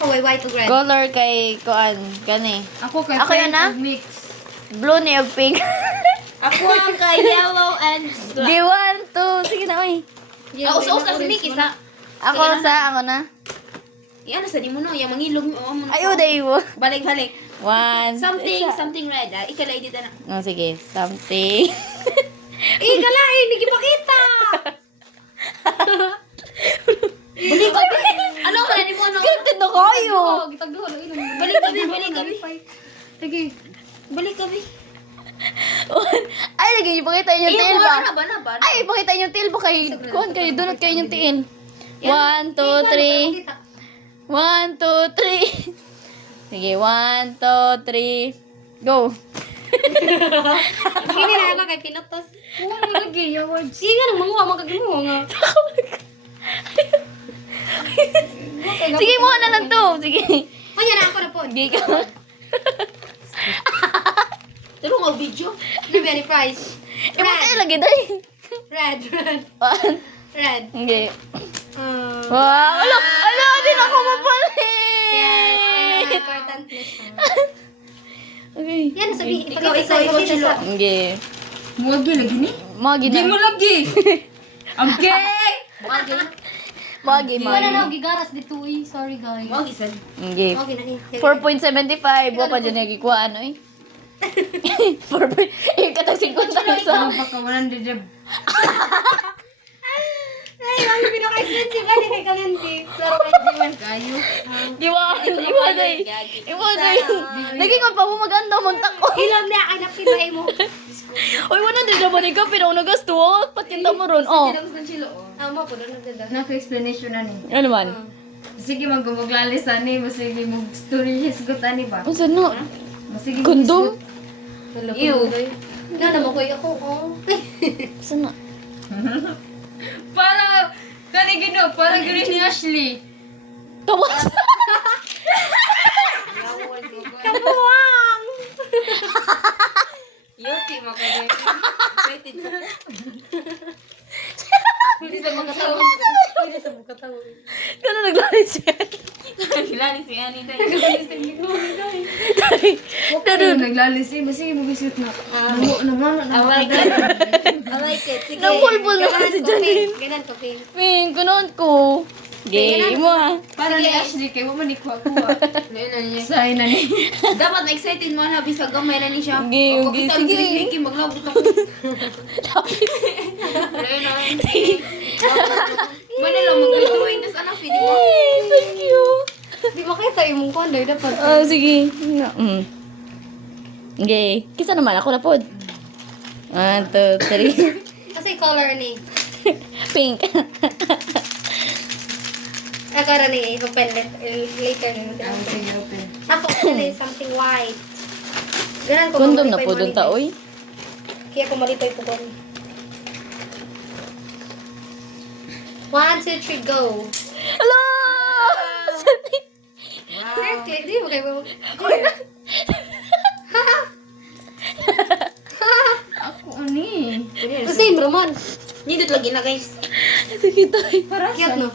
Ako, white to red. Color kay Kuan. Gani. Ako kay Ako yun, ah? mix. Blue ni pink. Ako ang kay yellow and black. Di 1, 2. Sige na, oy. Usa-usa si Mickey sa. Ako na. Yan, nasa di mo no. Yung mangilog mo. Ay, uday mo. Balik. 1. Something red. Ikalay dito na. Oh, sige. Something. Kalay, hindi kita. Balik ka. Ano ka na ni mo? Ano? Scripted na kayo. Gitagduho lang yun. Balik kami. Sige. Balik kami. Ay, lagi, ipakita yung tail ba? Ano ba? Ay, ipakita yung tail ba kay Kuan kayo? Dunot kayo yung tail. 1, 2, 3. 1, 2, 3. Sige, 1, 2, 3. Go. Kini na ako kay Pinotos. Ano lagi yung words? Sige nga, manguha, magagimuha nga. Sige, mo na lang to. Sige. Kanya na ako na po. Sige ka. Pero nga video. Give any price. Imo tayo lagi dahil. Red. 1. Red. Okay. Wow. Ala, din ako mapalit. Yes. Important lesson. Okay. Yan, sabihin. Ikaw, Ipakita sa. Okay. Muwagi lagi ni? Magi Di mo na. lagi. Okay. Magi, Wala na magi. ako gigaras dito eh. Sorry guys. Mo gisan. Okay. Okay na eh. 4.75. Wa pa dyan nagikuha, ano eh. 4. Eh, katang 50 na isa. Ano baka 100. Ay, ang pinaka-expensive ani kay Kalenti. Pero kay Jiwan kayo. Iwa day. Naging pa mo maganda mo tako. Ilam na kay napinay mo. Oy, 100 na ba ni ka pero nagasto? Patinta mo ron. Oh. Amo po doon nagdada. Naka-explanation na ni. Ano man? Sige magumaglalis ani, masige mag story hisgot ani ba? Unsa no? Masige Kondom? Ew. Na naman ko ako. Oh. Unsa na? Para kani gino, para gini ni Ashley. Kawas. Kabuang. Yuti mo ka din. Excited ka. Hindi sa makatawa. Hindi sa makatawa. Kano naglalit siya? Kilani si Annie tayo. Pero naglalis eh, masige mo bisut na. Naman I like it. I like it. Sige. Nambulbul naman si Janine. Ganan ko pin. Ming, kunon ko. Gay mo ah. para ni Ashley kay mo man ikuha-kuha. Ayun na niya. Say na ni. Dapat na-excited mo na bisag gamay na ni siya. Okay, O, okay, kita ang sige. gilis-liki, maglabot ako. Ayun na. Manila, mag-drawing na sana. Pwede mo. Thank you. Di ba kita imong konday dapat. Oh, sige. Okay. Kisa naman ako na pod. 1, 2, 3. Kasi color ni. Pink. Ako ra ni ipapalit later ni mo. Sige, open. Ako kasi something white. Ganan ko. Kondom na po doon ta, oy. Kaya ko malipay po doon. 1, 2, 3, go. Hello! Okay, di mo kayo. Ako ani. Kasi Roman. Nindot lagi na guys. Sige tayo. Para Cute sa no.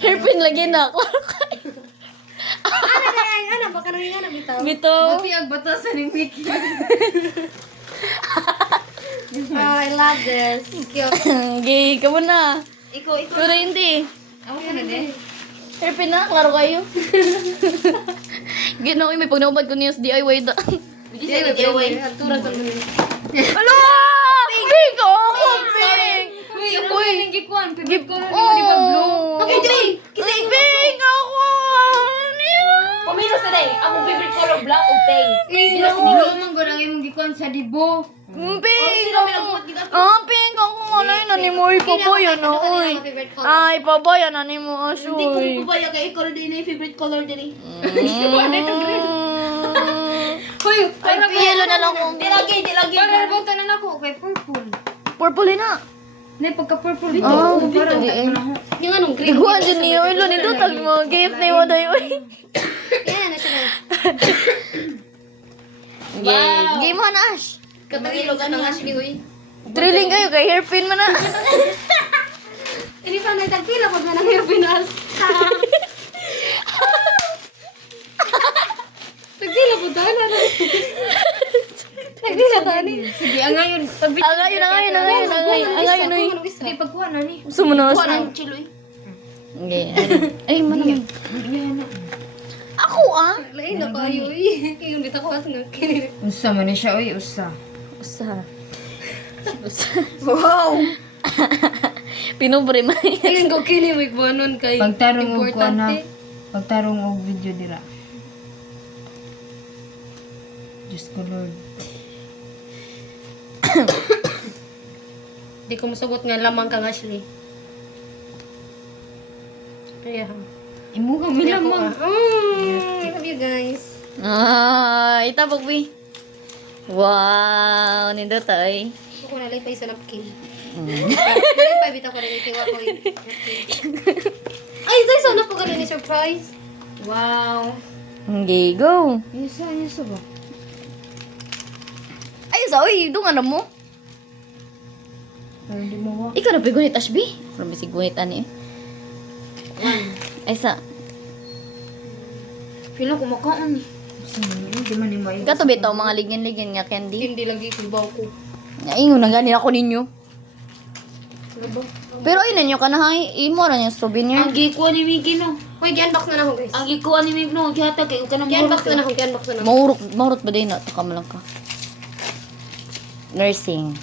Hairpin lagi na. Ano baka nang nga bitaw. Bito. Buti ang batasan ni Mickey. Oh, I love this. Cute. Gay, kamo na. Ikaw. Pero hindi. Ako na din. Hairpin na, klaro kayo. Ginawa may pagnaubad ko niya sa DIY da. Hindi sa giveaway. Altura sa mga. Hello! Pink! Ako, pink! Uy, ano ba yung gikuan? Pipit ko na Oh! di ba blue? Okay, Jay. Kasi Pink ako! Pumilo sa day. Ang favorite color black o pink. Hindi naman ko lang yung gikuan sa dibo. Pink Sino may nagbuhat kita? Pink ako nga na yun. Ani mo, ipabayan na, uy. Ay, ipabayan na ni mo, Hindi asoy. ko pabaya kay ikaw din na yung favorite color din eh. Uy, Ay, yellow na lang kung Di lagi. para bota na ako kay purple. purple na. Na pagka-purple Oh, dito. Para hindi eh. Yung anong green. Iguan dyan niyo, ilo nito tag mo, gift na yun ay, uy. Yan na siya. Yay. Game mo na, Ash. Katagilog ka ng Ashley, uy. Drilling kayo, kay hairpin mo na. Hindi pa na itagpila pag manang hair pinas. Sige, ang ngayon. Tabi. Angayon, uy. Sige, pagkuha na ni. Sumunos. Kuha ng chilo eh. Okay, ay, manang. Ako, ah. Lain na kayo eh. Yung bita ko at nga. Usa man ni siya, oy, usa. Usa. Wow! Pinubre man. Ayun ko kini mo ikbanon kay. Pagtarong og kuha na. Importante. Pagtarong og video dira. Diyos ko Lord. Di ko masugot nga lamang kang Ashley. Kaya. Imo ka milamang. Love you guys. Ah, itabog, bi. Wow, nindo tay. Ako na lipay sa napkin. Lipay bitaw ko rin itiwa ko. Ay, tayo sana po ganun ni surprise. Wow. Okay, go. Yusa ba? Ay, sa oy, dungan na mo. Parang di mo wa. Ikaw na pigunit, Ashby. Parang bisig gunit, ani. Ay, sa. Pila ko makaon eh. Di man ni maayo. Ikaw to bitaw, mga ligyan-ligyan nga candy. Hindi lagi ko ibaw ko. Ingon na gani ako ninyo. Pero ayun ninyo ka na hay, imo ra yung souvenir. Ang gikuha ni Miki no. Hoy, gi-unbox na ako guys. Ang gikuha ni Miki no. Gihatag kay ka na Gi-unbox na ako, gi-unbox na ako. Maurot ba din na? Taka mo lang ka. Nursing.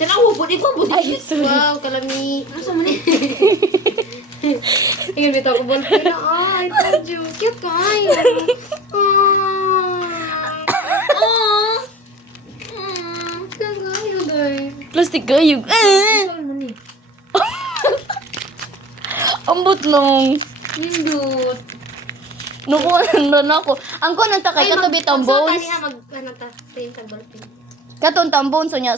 Tinawo po di ko budi. Ay, sorry. Wow, kalami. Ano sa man eh? Ayun, bitaw ko ball na. I told you. Cute kayo. Kagayo, guys. Plastic kayo. Ambot nung. Nindot. Nakuha na ako. Ang kuha ng takay, kato bitang bones. Mag, ano ta, sa yung tagbal. Katong tambon, so niya,